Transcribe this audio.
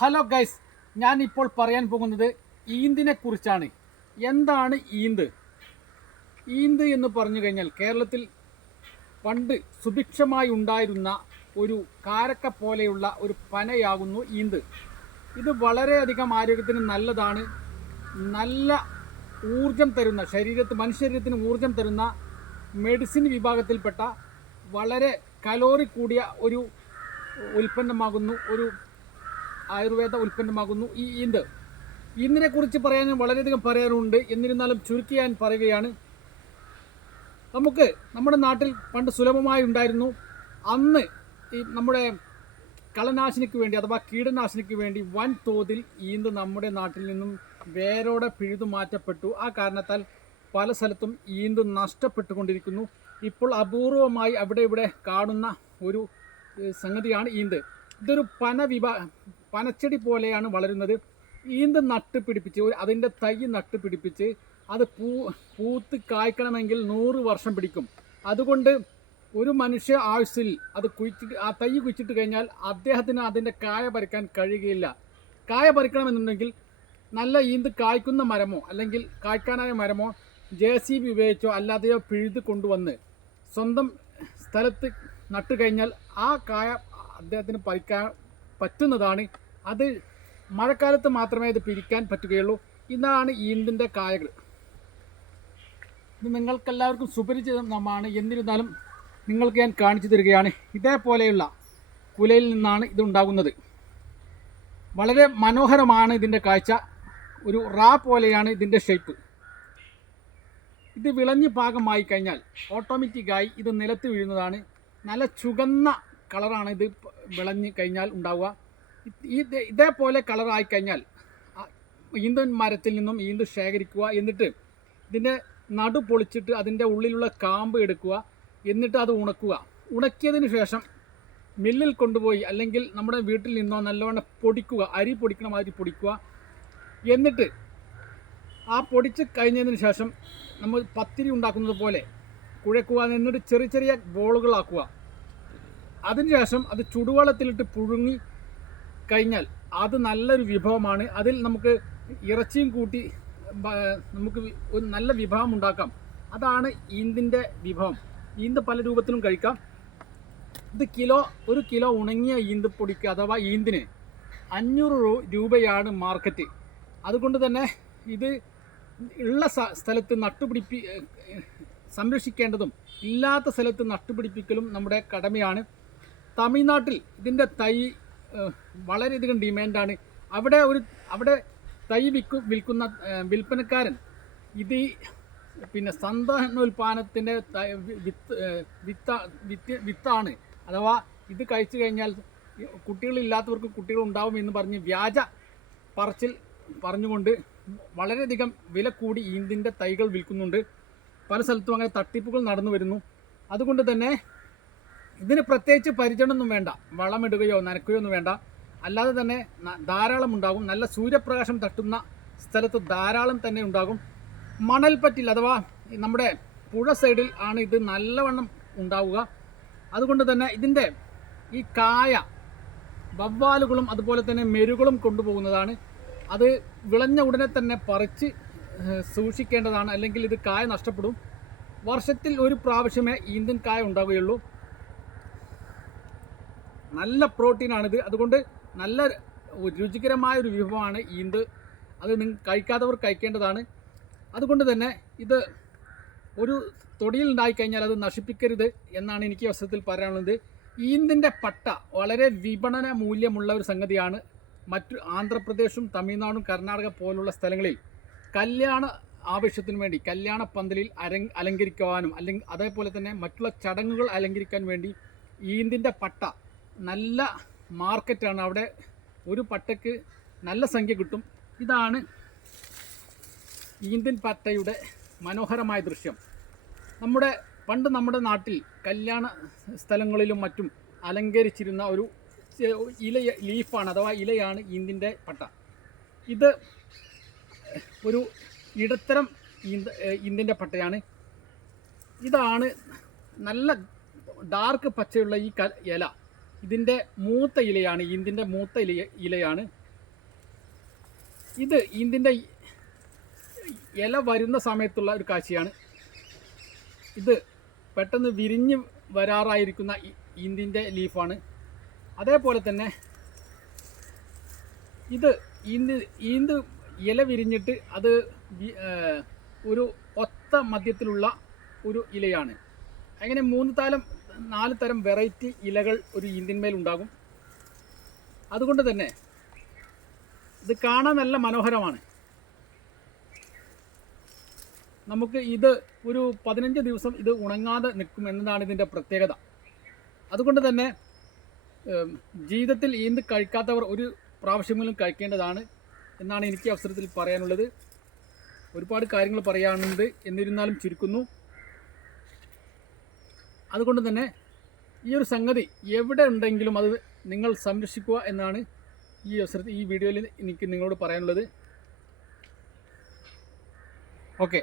Hello guys ഞാൻ ഇപ്പോൾ പറയാൻ പോകുന്നത് ഈന്തിനെ കുറിച്ചാണ്. എന്താണ് ഈന്ത്? ഈന്ത് എന്ന് പറഞ്ഞു കഴിഞ്ഞാൽ കേരളത്തിൽ പണ്ട് സുഭിക്ഷമായി ഉണ്ടായിരുന്ന ഒരു കാരക്ക പോലെയുള്ള ഒരു പനയാകുന്നു ഈന്ത്. ഇത് വളരെയധികം ആരോഗ്യത്തിന് നല്ലതാണ്. നല്ല ഊർജം തരുന്ന ശരീരത്തിൽ മനുഷ്യരീരത്തിന് ഊർജം തരുന്ന മെഡിസിൻ വിഭാഗത്തിൽപ്പെട്ട വളരെ കലോറി കൂടിയ ഒരു ഉൽപ്പന്നമാകുന്നു ഒരു ആയുർവേദ ഉൽപ്പന്നമാകുന്നു ഈ ഈന്ത് ഈന്തിനെ കുറിച്ച് പറയാൻ വളരെയധികം പറയാനുണ്ട്. എന്നിരുന്നാലും ചുരുക്കി ഞാൻ പറയുകയാണ്. നമുക്ക് നമ്മുടെ നാട്ടിൽ പണ്ട് സുലഭമായി ഉണ്ടായിരുന്നു. അന്ന് ഈ നമ്മുടെ കളനാശിനിക്ക് വേണ്ടി അഥവാ കീടനാശിനിക്ക് വേണ്ടി വൻ തോതിൽ ഈന്ത് നമ്മുടെ നാട്ടിൽ നിന്നും വേരോടെ പിഴുതു മാറ്റപ്പെട്ടു. ആ കാരണത്താൽ പല സ്ഥലത്തും ഈന്ത് നഷ്ടപ്പെട്ടുകൊണ്ടിരിക്കുന്നു. ഇപ്പോൾ അപൂർവമായി അവിടെ ഇവിടെ കാണുന്ന ഒരു സംഗതിയാണ് ഈന്ത്. ഇതൊരു പന വിഭാ പനച്ചെടി പോലെയാണ് വളരുന്നത്. ഈന്ത് നട്ട് പിടിപ്പിച്ച് അതിന്റെ തൈ നട്ട് പിടിപ്പിച്ച് അത് പൂ പൂത്ത് കായ്ക്കണമെങ്കിൽ നൂറ് വർഷം പിടിക്കും. അതുകൊണ്ട് ഒരു മനുഷ്യ ആയുസ്സിൽ അത് കുഴിച്ചിട്ട് ആ തൈ കുഴിച്ചിട്ട് കഴിഞ്ഞാൽ അദ്ദേഹത്തിന് അതിന്റെ കായ പറിക്കാൻ കഴിയുകയില്ല. കായ പറിക്കണമെന്നുണ്ടെങ്കിൽ നല്ല ഈന്ത് കായ്ക്കുന്ന മരമോ അല്ലെങ്കിൽ കായ്ക്കാനായ മരമോ ജെ സി ബി ഉപയോഗിച്ചോ അല്ലാതെയോ പിഴുത് കൊണ്ടുവന്ന് സ്വന്തം സ്ഥലത്ത് നട്ട് കഴിഞ്ഞാൽ ആ കായ അദ്ദേഹത്തിന് പറിക്കാൻ പറ്റുന്നതാണ്. അത് മഴക്കാലത്ത് മാത്രമേ ഇത് പിരിക്കാൻ പറ്റുകയുള്ളൂ. ഇതാണ് ഈന്തിന്റെ കായകൾ. ഇത് നിങ്ങൾക്കെല്ലാവർക്കും സുപരിചിതമാണ്. എന്നിരുന്നാലും നിങ്ങൾക്ക് ഞാൻ കാണിച്ചു തരികയാണ്. ഇതേപോലെയുള്ള കുലയിൽ നിന്നാണ് ഇതുണ്ടാകുന്നത് വളരെ മനോഹരമാണ് ഇതിന്റെ കാഴ്ച. ഒരു റാ പോലെയാണ് ഇതിന്റെ ഷേപ്പ് ഇത് വിളഞ്ഞ് പാകമായി കഴിഞ്ഞാൽ ഓട്ടോമാറ്റിക്കായി ഇത് നിലത്ത് വീഴുന്നതാണ്. നല്ല ചുവന്ന കളറാണ് ഇത് വിളഞ്ഞ് കഴിഞ്ഞാൽ ഉണ്ടാവുക. ഇത് ഇതേപോലെ കളറായി കഴിഞ്ഞാൽ ഈന്തൻ മരത്തിൽ നിന്നും ഈന്ത് ശേഖരിക്കുക എന്നിട്ട് ഇതിന്റെ നടു പൊളിച്ചിട്ട് അതിന്റെ ഉള്ളിലുള്ള കാമ്പ് എടുക്കുക എന്നിട്ട് അത് ഉണക്കുക. ഉണക്കിയതിന് ശേഷം മില്ലിൽ കൊണ്ടുപോയി അല്ലെങ്കിൽ നമ്മുടെ വീട്ടിൽ നിന്നോ നല്ലവണ്ണം പൊടിക്കുക അരി പൊടിക്കണ മാതിരി പൊടിക്കുക. എന്നിട്ട് ആ പൊടിച്ച് കഴിഞ്ഞതിന് ശേഷം നമ്മൾ പത്തിരി ഉണ്ടാക്കുന്നത് പോലെ കുഴക്കുക എന്നിട്ട് ചെറിയ ചെറിയ ബോളുകളാക്കുക. അതിനുശേഷം അത് ചുടുവെള്ളത്തിലിട്ട് പുഴുങ്ങി കഴിഞ്ഞാൽ അത് നല്ലൊരു വിഭവമാണ്. അതിൽ നമുക്ക് ഇറച്ചിയും കൂട്ടി നമുക്ക് ഒരു നല്ല വിഭവം ഉണ്ടാക്കാം. അതാണ് ഈന്തിന്റെ വിഭവം. ഈന്ത് പല രൂപത്തിലും കഴിക്കാം. ഇത് കിലോ ഒരു കിലോ ഉണങ്ങിയ ഈന്തപ്പൊടിക്ക് അഥവാ ഈന്തിന് അഞ്ഞൂറ് രൂപയാണ് മാർക്കറ്റ്. അതുകൊണ്ട് തന്നെ ഇത് ഉള്ള സ്ഥലത്ത് നട്ടുപിടിപ്പി സംരക്ഷിക്കേണ്ടതും ഇല്ലാത്ത സ്ഥലത്ത് നട്ടുപിടിപ്പിക്കലും നമ്മുടെ കടമയാണ്. തമിഴ്നാട്ടിൽ ഇതിന്റെ തൈ വളരെയധികം ഡിമാൻഡാണ്. അവിടെ ഒരു അവിടെ തൈ വിൽക്കു വിൽക്കുന്ന വിൽപ്പനക്കാരൻ ഇത് പിന്നെ സന്താനോൽപാദനത്തിന്റെ വിത്ത് വിത്ത വിത്ത് വിത്താണ്. അഥവാ ഇത് കഴിച്ചു കഴിഞ്ഞാൽ കുട്ടികളില്ലാത്തവർക്ക് കുട്ടികൾ ഉണ്ടാവും എന്ന് പറഞ്ഞ് വ്യാജ പറച്ചിൽ പറഞ്ഞുകൊണ്ട് വളരെയധികം വില കൂടി ഈന്തിന്റെ തൈകൾ വിൽക്കുന്നുണ്ട്. പല സ്ഥലത്തും അങ്ങനെ തട്ടിപ്പുകൾ നടന്നു വരുന്നു. അതുകൊണ്ട് തന്നെ ഇതിന് പ്രത്യേകിച്ച് പരിചരണമൊന്നും വേണ്ട. വളമിടുകയോ നനയ്ക്കുകയോ ഒന്നും വേണ്ട. അല്ലാതെ തന്നെ ധാരാളം ഉണ്ടാകും നല്ല സൂര്യപ്രകാശം തട്ടുന്ന സ്ഥലത്ത് ധാരാളം തന്നെ ഉണ്ടാകും. മണൽ മണൽപ്പറ്റിൽ അഥവാ നമ്മുടെ പുഴ സൈഡിൽ ആണ് ഇത് നല്ലവണ്ണം ഉണ്ടാവുക. അതുകൊണ്ട് തന്നെ ഇതിന്റെ ഈ കായ വവ്വാലുകളും അതുപോലെ തന്നെ മെരുകളും കൊണ്ടുപോകുന്നതാണ്. അത് വിളഞ്ഞ ഉടനെ തന്നെ പറിച്ച് സൂക്ഷിക്കേണ്ടതാണ്. അല്ലെങ്കിൽ ഇത് കായ നഷ്ടപ്പെടും. വർഷത്തിൽ ഒരു പ്രാവശ്യമേ ഈന്തൻ കായ ഉണ്ടാവുകയുള്ളൂ. നല്ല പ്രോട്ടീനാണിത്. അതുകൊണ്ട് നല്ല രുചികരമായ ഒരു വിഭവമാണ് ഈന്ത്. അത് നിങ്ങൾ കഴിക്കാത്തവർ കഴിക്കേണ്ടതാണ്. അതുകൊണ്ട് തന്നെ ഇത് ഒരു തൊടിയിൽ ഉണ്ടായിക്കഴിഞ്ഞാൽ അത് നശിപ്പിക്കരുത് എന്നാണ് എനിക്ക് അവസരത്തിൽ പറയാനുള്ളത്. ഈന്തിന്റെ പട്ട വളരെ വിപണന മൂല്യമുള്ള ഒരു സംഗതിയാണ് മറ്റു ആന്ധ്രാപ്രദേശും തമിഴ്നാടും കർണാടക പോലുള്ള സ്ഥലങ്ങളിൽ കല്യാണ ആവശ്യത്തിന് വേണ്ടി കല്യാണ പന്തലിൽ അരങ് അലങ്കരിക്കുവാനും അല്ലെങ്കിൽ അതേപോലെ തന്നെ മറ്റുള്ള ചടങ്ങുകൾ അലങ്കരിക്കാൻ വേണ്ടി ഈന്തിന്റെ പട്ട നല്ല മാർക്കറ്റാണ്. അവിടെ ഒരു പട്ടയ്ക്ക് നല്ല സംഖ്യ കിട്ടും. ഇതാണ് ഈന്ത്യൻ പട്ടയുടെ മനോഹരമായ ദൃശ്യം. നമ്മുടെ പണ്ട് നമ്മുടെ നാട്ടിൽ കല്യാണ സ്ഥലങ്ങളിലും മറ്റും അലങ്കരിച്ചിരുന്ന ഒരു ഇല ലീഫാണ് അഥവാ ഇലയാണ് ഈന്തിന്റെ പട്ട. ഇത് ഒരു ഇടത്തരം ഈന്ത ഈന്തിന്റെ പട്ടയാണ്. ഇതാണ് നല്ല ഡാർക്ക് പച്ചയുള്ള ഈ ഇല. ഇതിന്റെ മൂത്ത ഇലയാണ് ഈന്തിന്റെ മൂത്ത ഇല ഇലയാണ്. ഇത് ഈന്തിന്റെ ഇല വരുന്ന സമയത്തുള്ള ഒരു കാഴ്ചയാണ്. ഇത് പെട്ടെന്ന് വിരിഞ്ഞ് വരാറായിരിക്കുന്ന ഈന്തിന്റെ ലീഫാണ്. അതേപോലെ തന്നെ ഇത് ഈന്ത് ഈന്ത് ഇല വിരിഞ്ഞിട്ട് അത് ഒരു ഒത്ത മധ്യത്തിലുള്ള ഒരു ഇലയാണ്. അങ്ങനെ മൂന്ന് തരം നാല് തരം വെറൈറ്റി ഇലകൾ ഒരു ഇന്ത്യന്മേൽ ഉണ്ടാകും. അതുകൊണ്ട് തന്നെ ഇത് കാണാൻ നല്ല മനോഹരമാണ്. നമുക്ക് ഇത് ഒരു പതിനഞ്ച് ദിവസം ഇത് ഉണങ്ങാതെ നിൽക്കും എന്നതാണ് ഇതിന്റെ പ്രത്യേകത. അതുകൊണ്ട് തന്നെ ജീവിതത്തിൽ ഈന്ത് കഴിക്കാത്തവർ ഒരു പ്രാവശ്യമെങ്കിലും കഴിക്കേണ്ടതാണ് എന്നാണ് എനിക്ക് അവസരത്തിൽ പറയാനുള്ളത്. ഒരുപാട് കാര്യങ്ങൾ പറയാനുണ്ട്. എന്നിരുന്നാലും ചുരുക്കുന്നു. അതുകൊണ്ട് തന്നെ ഈ ഒരു സംഗതി എവിടെ ഉണ്ടെങ്കിലും അത് നിങ്ങൾ സംരക്ഷിക്കുക എന്നാണ് ഈ അവസരത്തിൽ ഈ വീഡിയോയിൽ എനിക്ക് നിങ്ങളോട് പറയാനുള്ളത്. ഓക്കെ.